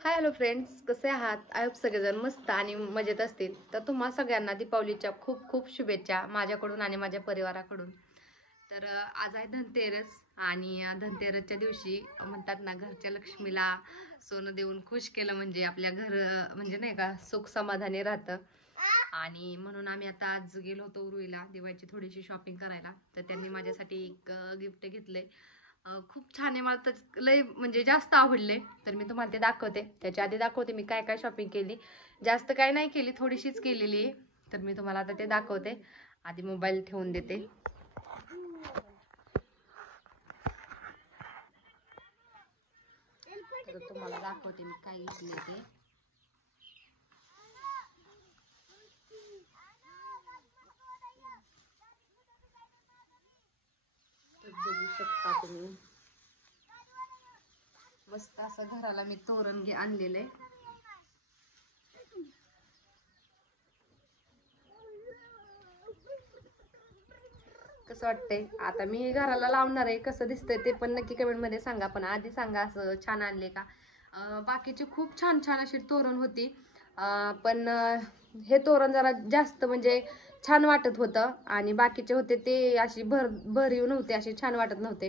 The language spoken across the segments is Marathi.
हाय हॅलो फ्रेंड्स, कसे आहात? आय होप सगळेजण मस्त आणि मजेत असतील. तर तुम्हा सगळ्यांना दीपावलीच्या खूप खूप शुभेच्छा माझ्याकडून आणि माझ्या परिवाराकडून. तर आज आहे धनतेरस आणि धनतेरसच्या दिवशी म्हणतात ना, घरच्या लक्ष्मीला सोनं देऊन खुश केलं म्हणजे आपल्या घर म्हणजे नाही का सुख समाधानी राहतं. आणि म्हणून आम्ही आता आज गेलो होतो उरुळीला दिवाळीची थोडीशी शॉपिंग करायला. तर त्यांनी माझ्यासाठी एक गिफ्ट घेतलंय. खूप छान आहे, मला तर लय म्हणजे जास्त आवडले. तर मी तुम्हाला ते दाखवते. त्याच्या आधी दाखवते मी काय काय शॉपिंग केली. जास्त काय नाही केली, थोडीशीच केलेली आहे. तर मी तुम्हाला आता ते दाखवते. आधी मोबाईल ठेवून देते. तर तुम्हाला दाखवते मी काय घेतले ते. तर बघू शकता तुम्ही, मस्त असं घराला मी तोरण आणलेलं आहे. कसं वाटतंय? आता मी घराला लावणार आहे, कसं दिसतंय ते पण नक्की कमेंट मध्ये सांगा. पण आधी सांगा असं छान आणले का. बाकीची खूप छान छान अशी तोरण होती. पण हे तोरण जरा जास्त म्हणजे छान वाटत होतं आणि बाकीचे होते ते अशी भरीव नव्हते, अशी छान वाटत नव्हते.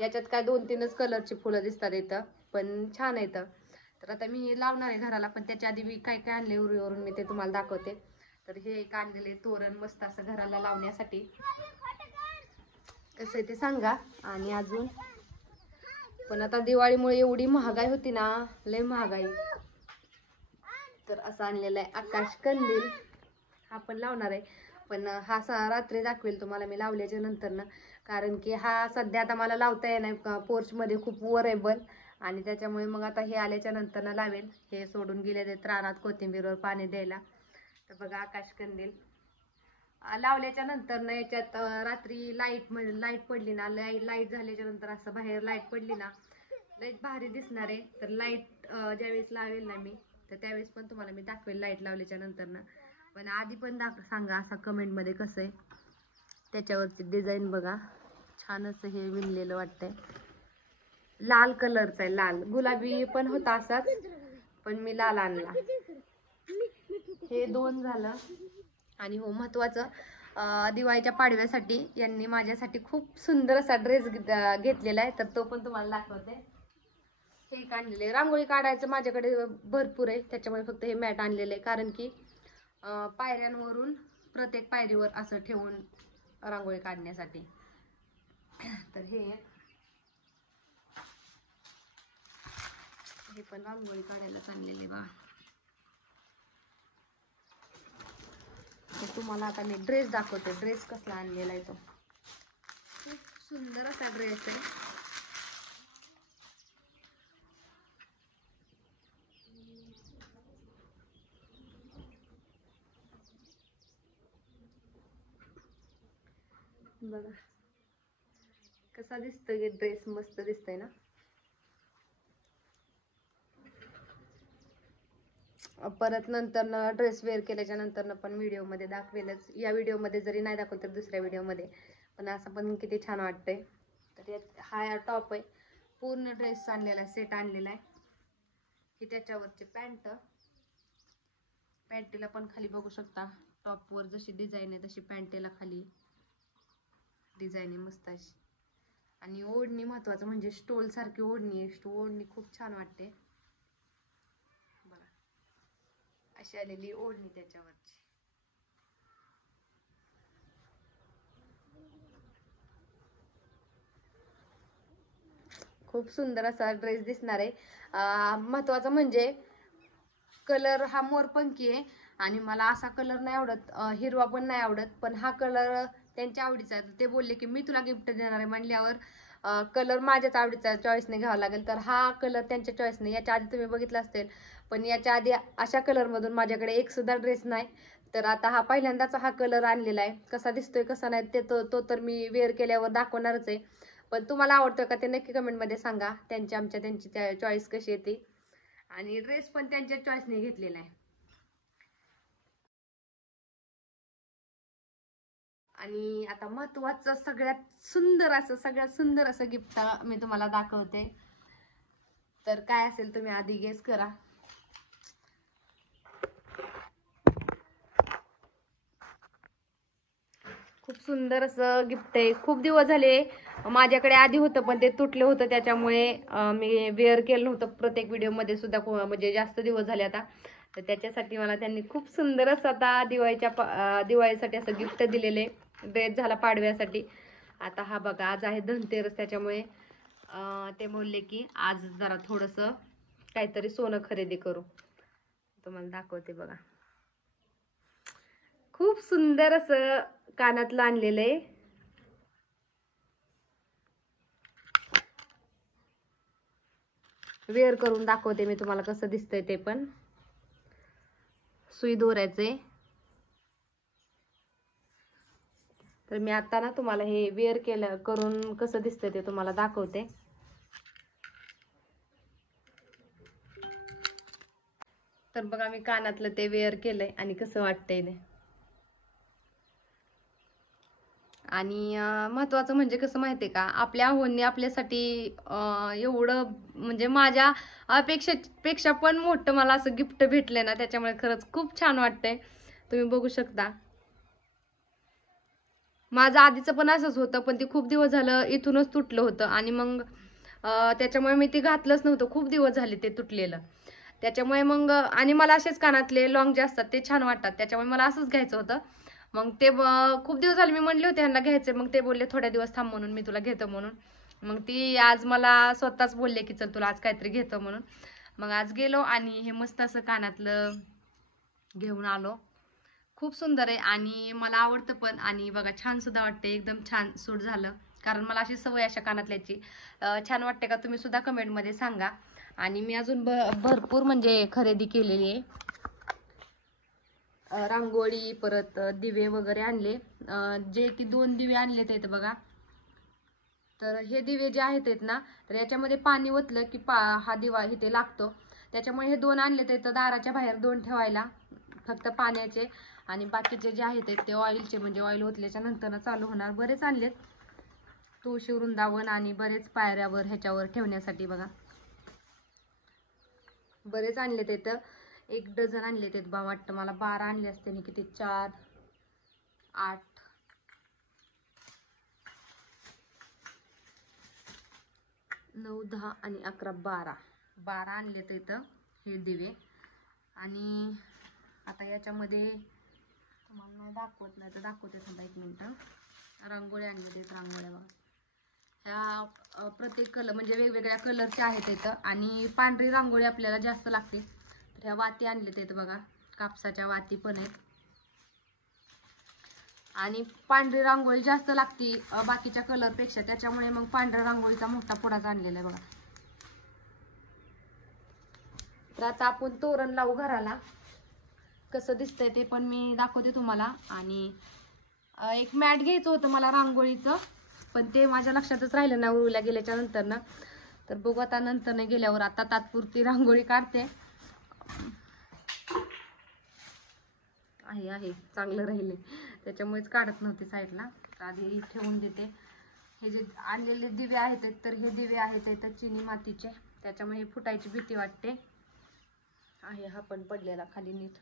याच्यात काय 2-3च कलरची फुलं दिसतात इथं, पण छान येतं. तर आता मी लावणार आहे घराला, पण त्याच्या आधी मी काय काय आणले उरीवरून मी ते तुम्हाला दाखवते. तर हे एक आणलेले तोरण मस्त असं घराला लावण्यासाठी. कसं आहे ते सांगा. आणि अजून पण आता दिवाळीमुळे एवढी महागाई होती ना, लय महागाई. तर असं आणलेलं आहे आकाश कंदील. हा पण लावणार आहे, पण हा रात्री दाखवेल तुम्हाला मी लावल्याच्या नंतर ना. कारण की हा सध्या आता मला लावता येणार पोर्च मध्ये खूप वर आहे बल. आणि त्याच्यामुळे मग आता हे आल्याच्या नंतर ना लावेल. हे सोडून गेले ते रानात कोथिंबीरवर पाणी द्यायला. तर बघा आकाश कंदील लावल्याच्या नंतर ना याच्यात रात्री लाईट पडली ना, लाईट झाल्याच्या नंतर असं बाहेर लाईट पडली ना, लाईट भारी दिसणार आहे. तर लाईट ज्यावेळेस लावेल ना मी, तर त्यावेळेस पण तुम्हाला मी दाखवेल लाईट लावल्याच्या नंतर ना. पण आधी पण सांगा असा कमेंट मध्ये कसं आहे. त्याच्यावरची डिझाईन बघा, छान असं हे विणलेलं वाटतंय. लाल कलरचा आहे, लाल. गुलाबी पण होता असाच, पण मी लाल आणला. हे 2 झालं. आणि हो महत्वाचं, दिवाळीच्या पाडव्यासाठी यांनी माझ्यासाठी खूप सुंदर असा ड्रेस घेतलेला आहे. तर तो पण तुम्हाला दाखवते. हे आणलेले रांगोळी काढायचं माझ्याकडे भरपूर आहे, त्याच्यामुळे फक्त हे मॅट आणलेले आहे. कारण की पायऱ्यांवरून प्रत्येक पायरीवर असं ठेवून रांगोळी काढण्यासाठी. तर हे पण रांगोळी काढायला आणलेले बा. तुम्हाला आता मी ड्रेस दाखवते. ड्रेस कसला आणलेला आहे तो. खूप सुंदर असा ड्रेस आहे. बघा कसा दिसतोय ड्रेस, मस्त दिसतोय ना. परत नंतर ड्रेस वेअर केल्याच्या नंतर पण व्हिडिओमध्ये दाखवेलच. या व्हिडिओमध्ये जरी नाही दाखवलं तर दुसऱ्या व्हिडिओमध्ये. पण असं पण किती छान वाटतंय. तर यात हा टॉप आहे, पूर्ण ड्रेस आणलेला, सेट आणलेला आहे. की त्याच्यावरची पॅन्टीला पण खाली बघू शकता, टॉपवर जशी डिझाईन आहे तशी पॅन्टीला खाली डिझाईन आहे मस्त अशी. आणि ओढणी महत्वाचं म्हणजे स्टोल सारखी ओढणी आहे. ओढणी खूप छान वाटते बघा, अशी आलेली ओढणी त्याच्यावरची. खूप सुंदर असा ड्रेस दिसणार आहे. महत्वाचं म्हणजे कलर हा मोरपंखी आहे. आणि मला असा कलर नाही आवडत, हिरवा पण नाही आवडत. पण हा कलर त्यांच्या आवडीचा आहे. ते बोलले की मी तुला गिफ्ट देणार आहे म्हणल्यावर कलर माझ्याच आवडीचा चॉईसने घ्यावा लागेल. तर हा कलर त्यांच्या चॉईसने, याच्या आधी तुम्ही बघितला असेल, पण याच्या आधी अशा कलरमधून माझ्याकडे एक सुद्धा ड्रेस नाही. तर आता हा पहिल्यांदाच हा कलर आणलेला आहे. कसा दिसतोय कसा नाही ते तो तर मी वेअर केल्यावर दाखवणारच आहे. पण तुम्हाला आवडतं का ते नक्की कमेंटमध्ये सांगा. त्यांची चॉईस कशी येते. आणि ड्रेस पण त्यांच्या चॉईसने घेतलेला आहे. आणि आता महत्वाचं सगळ्यात सुंदर असं गिफ्ट मी तुम्हाला दाखवते. तर काय असेल तुम्ही आधी गेस करा. खूप सुंदर असं गिफ्ट आहे. खूप दिवस झाले माझ्याकडे आधी होतं पण ते तुटलं होतं, त्याच्यामुळे मी वेअर केलं नव्हतं प्रत्येक व्हिडिओमध्ये सुद्धा. म्हणजे जास्त दिवस झाले आता, तर त्याच्यासाठी मला त्यांनी खूप सुंदर असं आता दिवाळीसाठी असं गिफ्ट दिलेले. ड्रेस झाला पाडव्यासाठी. आता हा बघा, आज आहे धनतेरस, त्याच्यामुळे ते बोलले की आज जरा थोडंसं काहीतरी सोनं खरेदी करू. तुम्हाला दाखवते बघा. खूप सुंदर असं कानातलं आणलेलं आहे. वेअर करून दाखवते मी तुम्हाला कसं दिसतंय ते. पण सुई दोरायचे. तर मी आता ना तुम्हाला हे वेअर करून कसं दिसतंय ते तुम्हाला दाखवते. तर बघा, मी कानातलं ते वेअर केलंय आणि कसं वाटतंय ते. आणि महत्वाचं म्हणजे कसं माहितीये का, आपल्या आहोंनी आपल्यासाठी एवढं म्हणजे माझ्या अपेक्षेपेक्षा पण मोठं मला असं गिफ्ट भेटलंय ना, त्याच्यामुळे खरंच खूप छान वाटतंय. तुम्ही बघू शकता. माझं आधीचं पण असंच होतं, पण ते खूप दिवस झालं इथूनच तुटलं होतं आणि मग त्याच्यामुळे मी ते घातलंच नव्हतं. खूप दिवस झाले ते तुटलेलं. त्याच्यामुळे मग आणि मला असेच कानातले लॉंग जे असतात ते छान वाटतात, त्याच्यामुळे मला असंच घ्यायचं होतं. मग ते खूप दिवस झाले मी म्हणले होते ह्यांना घ्यायचे, मग ते बोलले थोड्या दिवस थांब म्हणून, मी तुला घेतो म्हणून. मग ती आज मला स्वतःच बोलले की चल तुला आज काहीतरी घेतो म्हणून. मग आज गेलो आणि हे मस्त असं कानातलं घेऊन आलो. खूप सुंदर आहे आणि मला आवडतं पण. आणि बघा, छान सुद्धा वाटते, एकदम छान सूट झालं. कारण मला अशी सवय अशा कानातल्याची. छान वाटते का तुम्ही सुद्धा कमेंटमध्ये सांगा. आणि मी अजून भरपूर म्हणजे खरेदी केलेली आहे. रांगोळी, परत दिवे वगैरे आणले. जे की 2 दिवे आणलेत आहेत बघा. तर हे दिवे जे आहेत ना, तर याच्यामध्ये पाणी ओतलं की हा दिवा इथे लागतो. त्याच्यामुळे हे 2 आणलेत आहेत दाराच्या बाहेर 2 ठेवायला, फक्त पाण्याचे. आणि बाकीचे जे आहेत ते ऑइलचे, म्हणजे ऑइल ओतल्याच्या नंतर चालू होणार. बरेच आणलेत, तुळशी वृंदावन आणि बरेच पायऱ्यावर ह्याच्यावर ठेवण्यासाठी बघा. बरेच आणलेत इथं. 1 डझन आणलेत बा, वाटतं मला 12 आणले असते नि किती, 4, 8, 9, 10 आणि 11, 12 आणलेत इथं हे दिवे. आणि आता याच्यामध्ये तुम्हाला नाही दाखवत, नाही तर दाखवते थांबा 1 मिनिट. रांगोळ्या आणलेत आहेत, रांगोळ्या बघा. ह्या प्रत्येक कलर म्हणजे वेगवेगळ्या कलरच्या आहेत इथं. आणि पांढरी रांगोळी आपल्याला जास्त लागते, तर ह्या वाती आणलेत आहेत बघा. कापसाच्या वाती पण आहेत. आणि पांढरी रांगोळी जास्त लागती बाकीच्या कलरपेक्षा, त्याच्यामुळे मग पांढऱ्या रांगोळीचा मोठा पुडाच आणलेला आहे बघा. तर आता आपण तोरण लावू घराला. कसं दिसतंय ते पण मी दाखवते तुम्हाला. आणि एक मॅट घ्यायचं होतं मला रांगोळीचं, पण ते माझ्या लक्षातच राहिलं ना उरुला गेल्याच्या नंतर ना. तर बघू आता नंतर नाही गेल्यावर. आता तात्पुरती रांगोळी काढते. आहे चांगलं राहिले, त्याच्यामुळेच काढत नव्हते साईडला. आधी ठेवून देते. हे जे आणलेले दिवे आहेत तर हे दिवे आहेत तर चिनी मातीचे, त्याच्यामुळे फुटायची भीती वाटते. आहे हा पण पडलेला खाली नीट.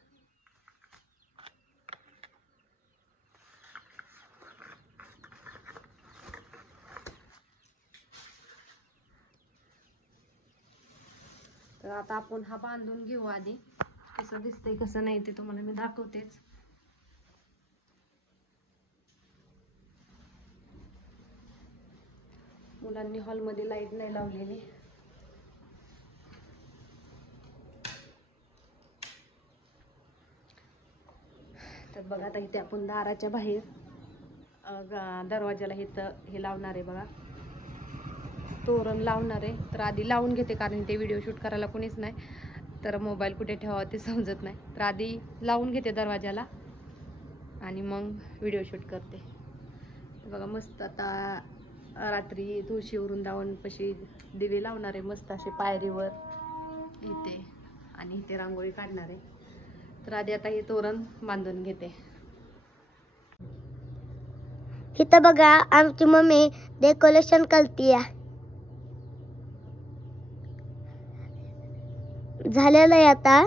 तर आता आपण हा बांधून घेऊ आधी. कसं दिसतंय कसं नाही ते तुम्हाला मी दाखवतेच. मुलांनी हॉलमध्ये लाईट नाही लावलेली. तर बघा, आता इथे आपण दाराच्या बाहेर दरवाजाला हे लावणार आहे बघा, तोरण लावणार आहे. तर आधी लावून घेते, कारण ते व्हिडिओ शूट करायला कोणीच नाही, तर मोबाईल कुठे ठेवावा ते समजत नाही. तर आधी लावून घेते दरवाजाला आणि मग व्हिडिओ शूट करते. बघा मस्त आता रात्री तुळशी वृंदावनपाशी दिवे लावणार आहे मस्त असे पायरीवर इथे, आणि इथे रांगोळी काढणार आहे. तर आधी आता हे तोरण बांधून घेते. इथं बघा आमची मम्मी डेकोरेशन करतीये. झालेलं आहे आता.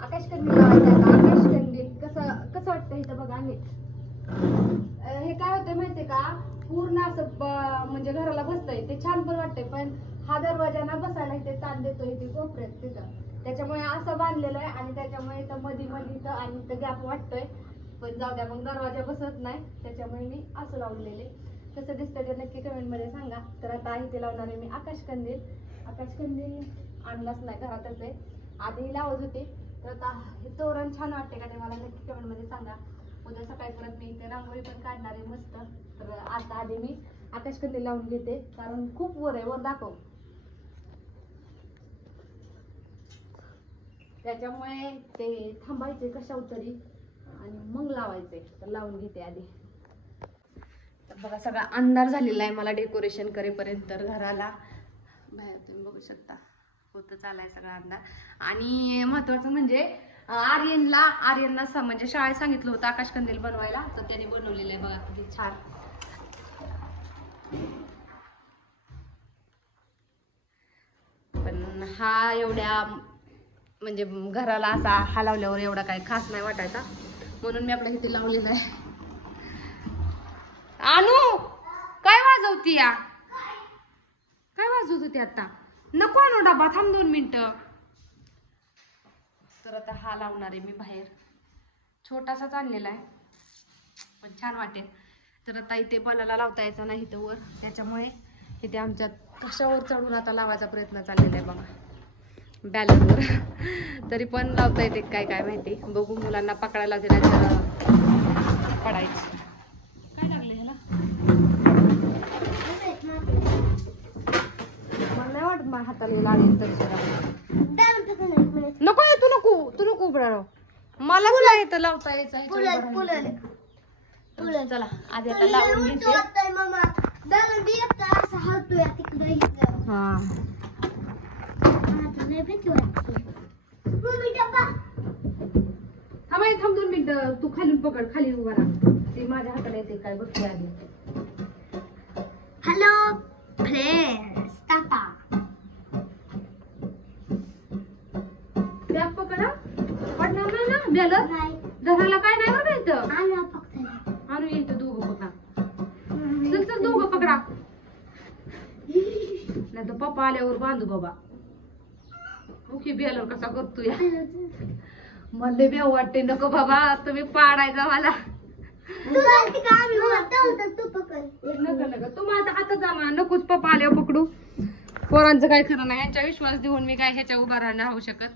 आकाश कंदील लावायचा आता. आकाश कंदील कसं कसं वाटतं इथं बघा नीट. हे काय होतंय माहितीये का, पूर्ण असं म्हणजे घराला बसतंय ते छान पण वाटतंय, पण हा दरवाजा ना बसायला इथे ताण देतोय इथे कोपऱ्यात तिथं, त्याच्यामुळे असं बांधलेलं आहे आणि त्याच्यामुळे इथं मध्ये इथं आणि इथं गॅप वाटतोय. पण जाऊ द्या, मग दरवाजा बसत नाही त्याच्यामुळे मी असं लावलेले. कसं दिसतं ते नक्की कमेंट मध्ये सांगा. तर आता इथे लावणार आहे मी आकाश कंदील. आकाश कंदील आणलाच नाही, घरातच आहे. आधी लावत होते. तर आता हे तोरण छान वाटते का ते मला नक्की कमेंट मध्ये सांगा. उद्या सकाळी परत मी इथे रांगोळी पण काढणार आहे मस्त. तर आता आधी मी आकाश कंदील लावून घेते, कारण खूप वर आहे. वर दाखव. त्याच्यामुळे ते थांबायचे कशावर तरी आणि मग लावायचे. तर लावून घेते आधी. तर बघा सगळा अंधार झालेला आहे मला डेकोरेशन करेपर्यंत. तर घराला बाहेर तुम्ही बघू शकता होतं चालाय सगळा अंधार. आणि महत्वाचं म्हणजे आर्यनला म्हणजे शाळेत सांगितलं होतं आकाश कंदील बनवायला, तर त्याने बनवलेलं आहे बघा किती छान. पण हा एवढ्या म्हणजे घराला असा हलवल्यावर एवढा काही खास नाही वाटायचा, म्हणून मी आपल्या इथे लावलेला आहे. आणू काय वाजवती या, काय वाजवत होती आता? नको आणू डबा, थांब 2 मिनिटं. तर आता हा लावणार आहे मी बाहेर. छोटासाच आणलेला आहे पण छान वाटेल. तर आता इथे बलाला लावता यायचा नाही इथं वर, त्याच्यामुळे इथे आमच्यात कशावर चढून आता लावायचा प्रयत्न चाललेला आहे बघा, बॅलरवर. तरी पण लावता येते काय काय माहिती, बघू. मुलांना पकडायला लावते नाही तर पडायची. काय लागले ह्याला? मला नाही वाटत माझ्या हाताला लागेल तर. नको तू नको उभा राहू. मला नाही तर लावता यायचं. चला आधी आता लावून घेते. हा थांब 2 मिनिटं. तू खाली पकड, खाली उभा राहा. ते माझ्या हाताला येते काय बघते आधी. Hello friends, Tata. बॅग पकडा, पडणार नाही ना बॅलर? घराला काय नाही बरं इथं. आणू येतं दोघं पकडा. चल दोघं पकडा, नाही तर पप्पा आल्यावर बांधू बाबा. ओके बॅलर कसा करतोय मला बेव वाटते. नको बाबा, तुम्ही पाडायचा मला. नका तुम्हाला आता जमा नकोच. पप्पा आल्यावर पकडू. पोरांचं काय खरं नाही, यांच्या विश्वास देऊन मी काय ह्याच्या उभा राहणार राहू शकत.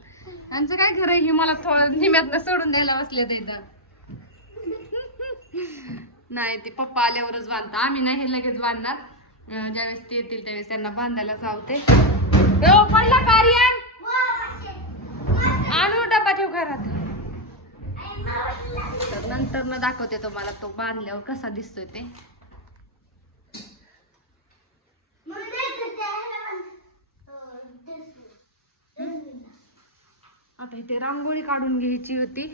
यांचं काय खरं हे मला थोडं निम्यातनं सोडून द्यायला बसले इथं. नाही ते पप्पा आल्यावरच बांधता, आम्ही नाही हे लगेच बांधणार. ज्यावेळेस ते येतील त्यावेळेस त्यांना बांधायला जावते. पडला कार्यान, आणू डबा ठेव घरात. तर नंतर न दाखवते तुम्हाला तो बांधल्यावर कसा दिसतोय ते. आता इथे रांगोळी काढून घ्यायची होती,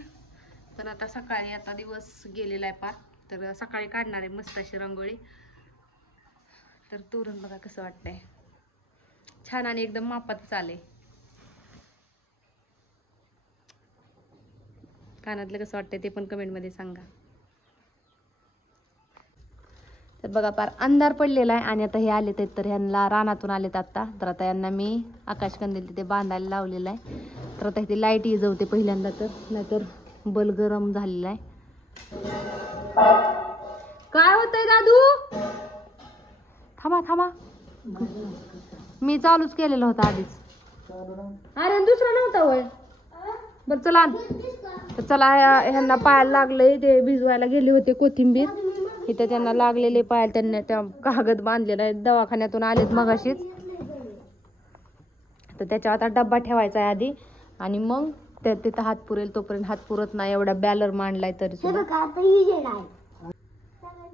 पण आता सकाळी आता दिवस गेलेला आहे पार, तर सकाळी काढणार आहे मस्त अशी रांगोळी. तर तोरण बघा कसं वाटतंय, छान आणि एकदम मापात चाले. कानातलं कसं वाटतंय ते पण कमेंट मध्ये सांगा. तर बघा पार अंधार पडलेला आहे आणि आता हे आले तर ह्यांना रानातून आलेत आता. तर आता यांना मी आकाश कंदील तिथे बांधायला लावलेला आहे. तर आता इथे लाईट इजवते पहिल्यांदा, तर नाहीतर बल गरम झालेला आहे. काय होतंय दादू? थांबा मी चालूच केलेलं होतं आधीच. अरे दुसरा नव्हता होय. बरं चला. तर चला ह्यांना पायाला लागले, ते भिजवायला गेले होते कोथिंबीर. इथे त्यांना लागलेले पायाला, त्यांना त्या कागद बांधलेला आहे. दवाखान्यातून आलेत मगाशीच. तर त्याच्या आता डब्बा ठेवायचा आहे आधी, आणि मग तिथं हात पुरेल तोपर्यंत. हात पुरत नाही एवढा बॅलर मांडलाय तरी सुद्धा.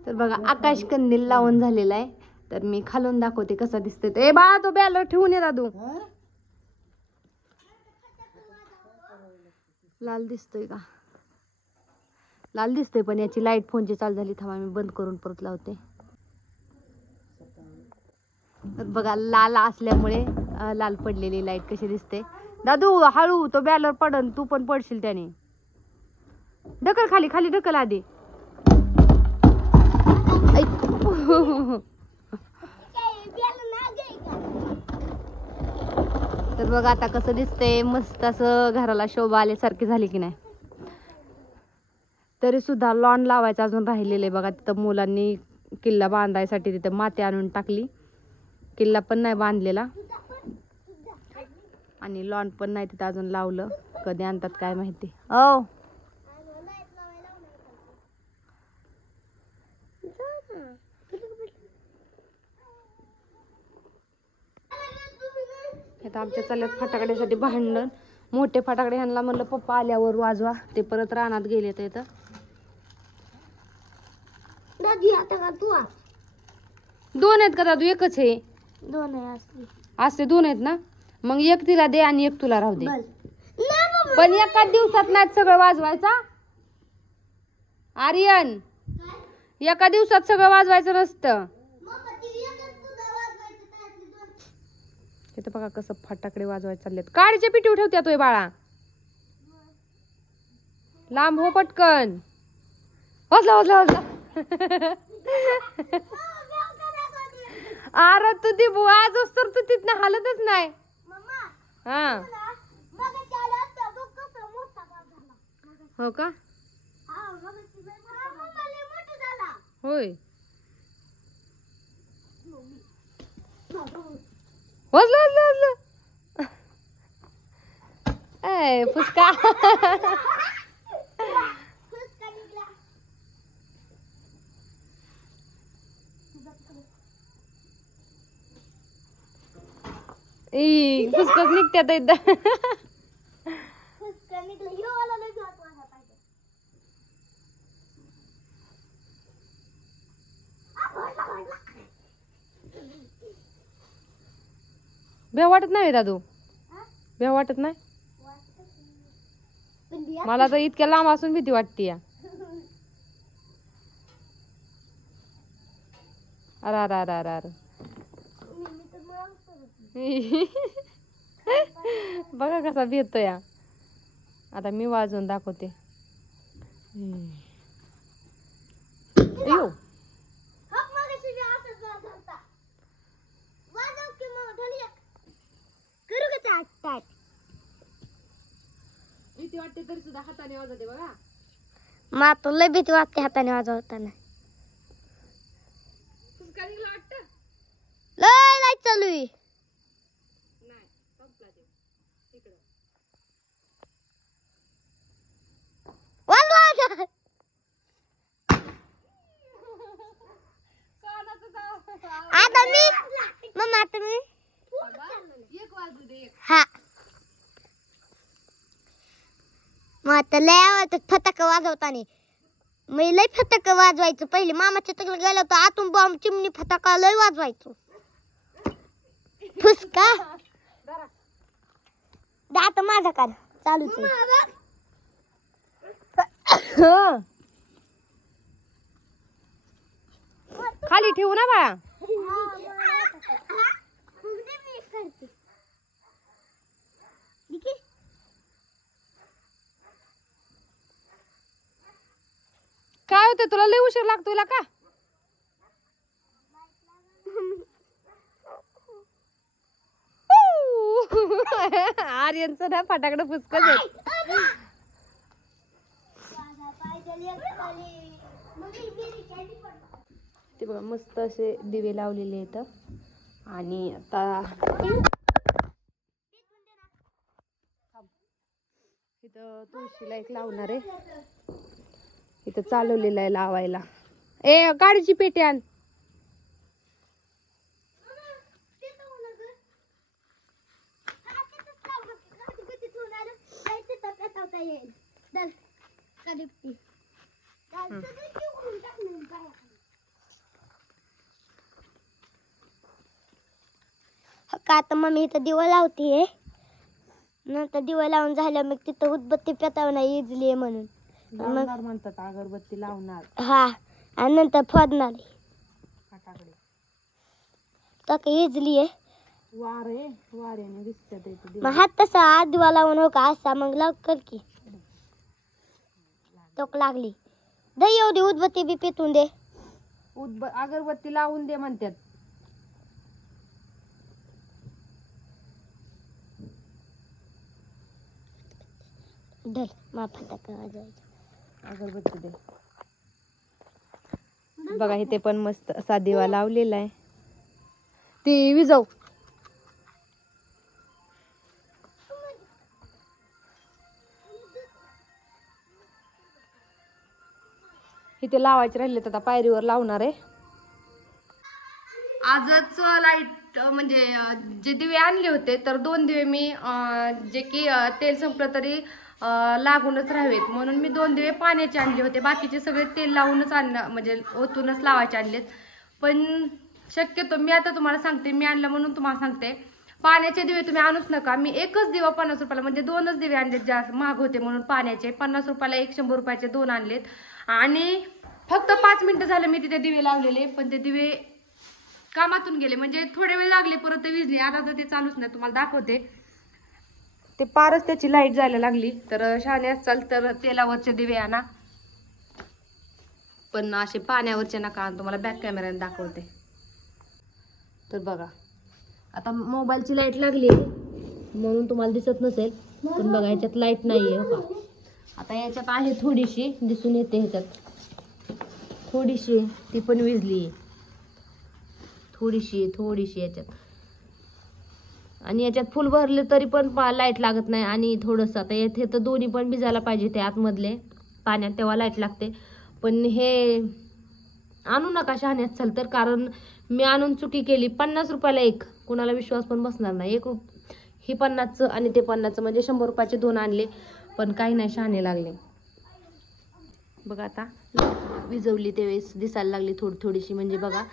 तर बघा आकाश कंदील लावून झालेला आहे. तर मी खालून दाखवते कसा दिसतोय. ए बाळा तो बॅलर ठेवून ये दादू. लाल दिसतोय का? लाल दिसतोय, पण याची लाईट फोनची चालू झाली. थांबा मी बंद करून परत लावते. तर बघा लाल असल्यामुळे लाल पडलेली लाईट कशी दिसते. दादू हळू, तो बॅलर पडन, तू पण पडशील त्याने. ढकल खाली, खाली ढकल आधी. तर बघ आता कसं दिसतंय, मस्त असं घराला शोभा आल्यासारखी झाली की नाही. तरी सुद्धा लॉन लावायचं अजून राहिलेलं आहे बघा. तिथं मुलांनी किल्ला बांधायसाठी तिथं माती आणून टाकली, किल्ला पण नाही बांधलेला आणि लॉन पण नाही तिथं अजून लावलं. कधी आणतात काय माहिती. ओ आता आमच्या चालल्यात फटाकड्यासाठी भांडण. मोठे फटाकडे ह्यांना म्हणलं पप्पा आल्यावर वाजवा, ते परत रानात गेले. तर इथं दोन आहेत का दादू? एकच आहे. दोन आहे असली. असे दोन आहेत ना, मग एक तिला दे आणि एक तुला राहू दे. पण एकाच दिवसात नाही सगळं वाजवायचा आर्यन, एका दिवसात सगळं वाजवायचं नसतं. इथं बघा कसं फटाकडे वाजवायचे चाललेत. काडीच्या पिठीवर ठेवत्या तोय बाळा, लांब हो पटकन. वाजला वाजला वाजला. अरे तू ती वाजवस तर तू तिथनं हालतच नाही. हा हो का? होय, वाजलं वाजलं वाजलं. ए फुसका. फुसकच निघत्यात एकदा. भेव वाटत नाही दादू? भेव वाटत नाही? मला तर इतक्या लांब असून भीती वाटते या. अरे अरे अरे अरे अरे. बघा कसा भेटतो या. आता मी वाजवून दाखवते. अयो भीती वाटते तरी सुद्धा हाताने वाजवते बघा. मला लय भीती वाटते हाताने वाजवताना. लय लाईट चालू आहे. वाजवा. आता मी मम्मा आता मी एक वाजू दे. हा मग आता लय आवडतात फटाका वाजवताना. मी लय फटाका वाजवायचो पहिले. मामाच्या तिकडे गेलो होतो, आतून बॉम्ब चिमणी फटाका लय वाजवायचो. फुसका दात माझा काढ चालूच आहे. खाली ठेवू ना बाळा. काय होतं तुला? लय उशीर लागतो का? आर्यनचं ना फटाकडं फुसकच आहे. ते बघा मस्त असे दिवे लावलेले आहेत. आणि आता इथं तुळशीला एक लावणार आहे. इथं चालवलेलं आहे लावायला. ए गाडीची पेटी आण. का आता मम्मी इथं दिवा लावतीये. नंतर दिवा लावून झाल्या मग तिथं उदबत्ती पेटवणार इजली आहे म्हणून लावणार म्हणतात. अगरबत्ती लावणार. हा आणि नंतर फोडणार फटाकडे तर काही इजली आहे. वाऱ्याने दिसतात इथे मग हात तसा आत दिवा लावून हो का असा मग लवकर की तोक लागली दही येऊ दे उदबत्ती बी पेटून दे अगरबत्ती लावून दे म्हणतात. धर मा फटाका वाजवायचा अगरबत्ती दे. बघा इथे पण मस्त असा दिवा लावलेला आहे. ती विजव इथे लावायचे राहिले तर आता पायरीवर लावणार आहे. आजच लाईट म्हणजे जे दिवे आणले होते तर 2 दिवे मी जे की तेल संपलं तरी लागूनच राहावेत म्हणून मी 2 दिवे पाण्याचे आणले होते. बाकीचे सगळे तेल लावूनच म्हणजे ओतूनच लावायचे आणलेत. पण शक्यतो मी आता तुम्हाला सांगते, मी आणलं म्हणून तुम्हाला सांगते, पाण्याचे दिवे तुम्ही आणूच नका. मी एकच दिवा 50 रुपयाला म्हणजे 2च दिवे आणलेत, जास्त महाग होते म्हणून पाण्याचे 50 रुपयाला 100 रुपयाचे 2 आणलेत. आणि फक्त 5 मिनिटं झालं मी तिथे दिवे लावलेले, पण ते दिवे कामातून गेले म्हणजे थोडे वेळ लागले, परत ते विजले. आता तर ते चालूच नाही, तुम्हाला दाखवते. ते पारच त्याची लाईट जायला लागली. तर शहाणे चाल तर तेलावरचे दिवे आणा, पण असे पाण्यावरचे नका. तुम्हाला बॅक कॅमेऱ्याने दाखवते. तर बघा आता मोबाईलची लाईट लागली म्हणून तुम्हाला दिसत नसेल, पण बघा ह्याच्यात लाईट नाहीये हो का. आता याच्यात आहे थोडीशी, दिसून येते ह्याच्यात थोडीशी, ती पण विजली थोडीशी याच्यात. आणि याच्यात फुल भरले तरी पण लाईट लागत नाही. आणि थोडंसं आता येथे तर दोन्ही पण भिजायला पाहिजे ते आतमधले पाण्यात, तेव्हा लाईट लागते. पण हे आणू नका शहाण्यात चाल तर, कारण मी आणून चुकी केली. 50 रुपयाला 1, कुणाला विश्वास पण बसणार नाही. 1 ही 50चं आणि ते 50चं म्हणजे 100 रुपयाचे 2 आणले, पण काही नाही शहाणे लागले. बघा आता विजवली त्यावेळेस दिसायला लागली थोडीशी म्हणजे बघा.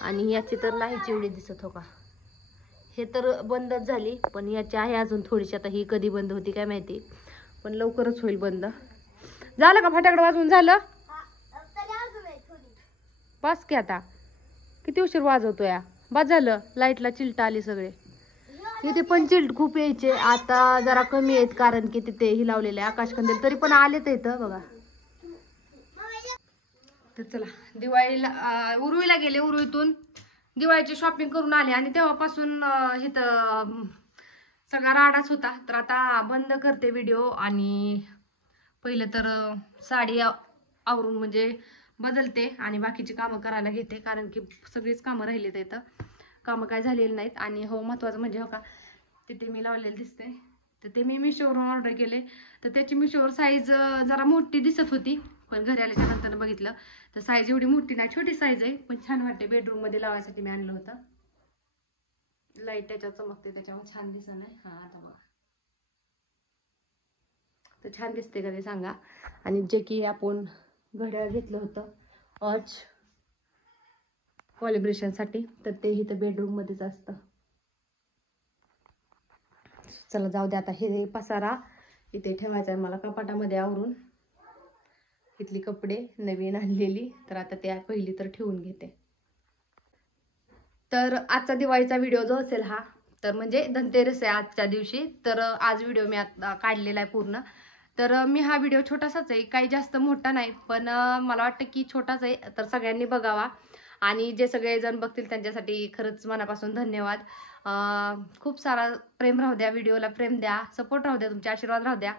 आणि याची तर नाहीच एवढी दिसत हो का. हे तर बंदच झाली, पण याची आहे अजून थोडीशी. आता ही कधी बंद होती काय माहिती, पण लवकरच होईल बंद. झालं का फटाकडं वाजवून? झालं बस की. आता किती उशीर वाजवतो या, बस झालं. लाईटला चिलटा आली सगळे. तिथे पण चिलट खूप यायचे, आता जरा कमी आहेत कारण की तिथे ही लावलेले आकाशकंदील, तरी पण आले तर इथं बघा. तर चला दिवाळीला उरुळीला गेले, उरुळीतून दिवाळीची शॉपिंग करून आले आणि तेव्हापासून इथं सगळा राडाच होता. तर आता बंद करते व्हिडिओ आणि पहिलं तर साडी आवरून म्हणजे बदलते आणि बाकीची कामं करायला घेते, कारण की सगळीच कामं राहिली तर इथं कामं काय झालेली नाहीत. आणि हो महत्त्वाचं म्हणजे हो का, तिथे मी लावलेलं दिसते तर ते मी मिशोवरून ऑर्डर केले. तर त्याची मिशोवर साईज जरा मोठी दिसत होती, पण घरी आल्याच्या नंतर बघितलं तर साईज एवढी मोठी नाही, छोटी साईज आहे, पण छान वाटते. बेडरूम मध्ये लावायसाठी मी आणलं होतं. लाईट त्याच्यावर चमकते त्याच्यामुळे छान दिसत नाही. हा आता बघा तर छान दिसते का ते सांगा. आणि जे की आपण घड्याळ घेतलं होतं वॉच कॉलिब्रेशनसाठी, तर ते इथं बेडरूम मध्येच असतं. चला जाऊ दे. आता हे पसारा इथे ठेवायचा आहे मला कपाटामध्ये आवरून. इथली कपडे नवीन आणलेली, तर आता त्या पहिली तर ठेवून घेते. तर आजचा दिवाळीचा व्हिडिओ जो असेल हा, तर म्हणजे धनतेरस आहे आजच्या दिवशी, तर आज व्हिडिओ मी आता काढलेला आहे पूर्ण. तर मी हा व्हिडिओ छोटासाच आहे, काही जास्त मोठा नाही, पण मला वाटतं की छोटाच आहे, तर सगळ्यांनी बघावा. आणि जे सगळे जण बघतील त्यांच्यासाठी खरंच मनापासून धन्यवाद. खूप सारा प्रेम राहू द्या, व्हिडिओला प्रेम द्या, सपोर्ट राहू द्या, तुमचे आशीर्वाद राहू द्या.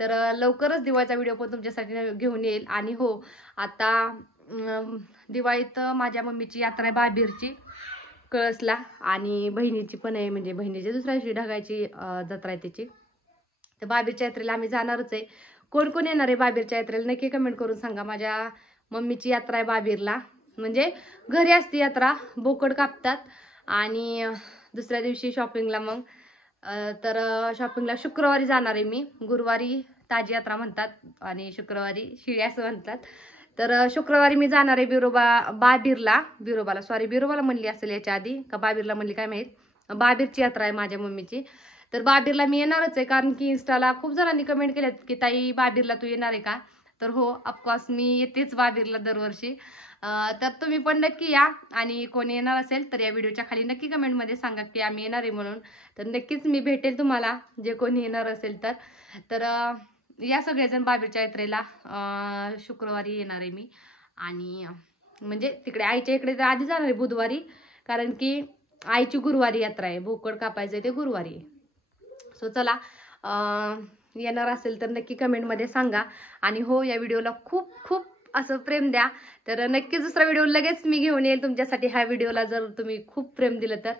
तर लवकरच दिवाळीचा व्हिडिओ पण तुमच्यासाठी घेऊन येईल. आणि हो आता दिवाळीत माझ्या मम्मीची यात्रा आहे बाबीरची कळसला, आणि बहिणीची पण आहे, म्हणजे बहिणीच्या दुसऱ्या दिवशी ढगायची जत्रा आहे त्याची. तर बाबीरच्या यात्रेला आम्ही जाणारच आहे. कोण कोण येणार आहे बाबीरच्या यात्रेला नक्की कमेंट करून सांगा. माझ्या मम्मीची यात्रा आहे बाबीरला, म्हणजे घरी असते यात्रा, बोकड कापतात आणि दुसऱ्या दिवशी शॉपिंगला. मग तर शॉपिंगला शुक्रवारी जाणार आहे मी. गुरुवारी ताजी यात्रा म्हणतात आणि शुक्रवारी शिळी असं म्हणतात. तर शुक्रवारी मी जाणार आहे बिरोबाला म्हणली असेल याच्या आधी का बाबीरला म्हणली काय माहीत. बाबीरची यात्रा आहे माझ्या मम्मीची. तर बाबीरला मी येणारच आहे, कारण की इन्स्टाला खूप जणांनी कमेंट केल्यात की ताई बाबीरला तू येणार आहे का. तर हो ऑफकोर्स मी येतेच बाबीरला दरवर्षी. तर तुम्ही पण नक्की या, आणि कोणी येणार असेल तर या व्हिडिओच्या खाली नक्की कमेंटमध्ये सांगा की आम्ही येणार आहे म्हणून. तर नक्कीच मी भेटेल तुम्हाला, जे कोणी येणार असेल तर. तर या सगळेजण बाबीरच्या यात्रेला. शुक्रवारी येणार आहे मी, आणि म्हणजे तिकडे आईच्या इकडे तर आधी जाणार आहे बुधवारी, कारण की आईची गुरुवारी यात्रा आहे, बोकड कापायचं ते गुरुवारी. सो चला, येणार असेल तर नक्की कमेंटमध्ये सांगा. आणि हो, या व्हिडिओला खूप खूप असं प्रेम द्या. तर नक्कीच दुसरा व्हिडिओ लगेच मी घेऊन येईल तुमच्यासाठी, ह्या व्हिडिओला जर तुम्ही खूप प्रेम दिलं तर.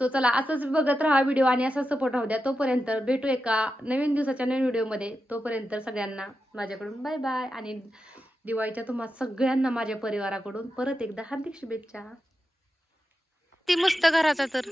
सो चला, असंच बघत राहा व्हिडिओ आणि असं सपोर्ट राहू द्या. तोपर्यंत भेटू एका नवीन दिवसाच्या नवीन व्हिडिओमध्ये. तोपर्यंत सगळ्यांना माझ्याकडून बाय बाय, आणि दिवाळीच्या तुम्हा सगळ्यांना माझ्या परिवाराकडून परत एकदा हार्दिक शुभेच्छा. ती मस्त घराचा तर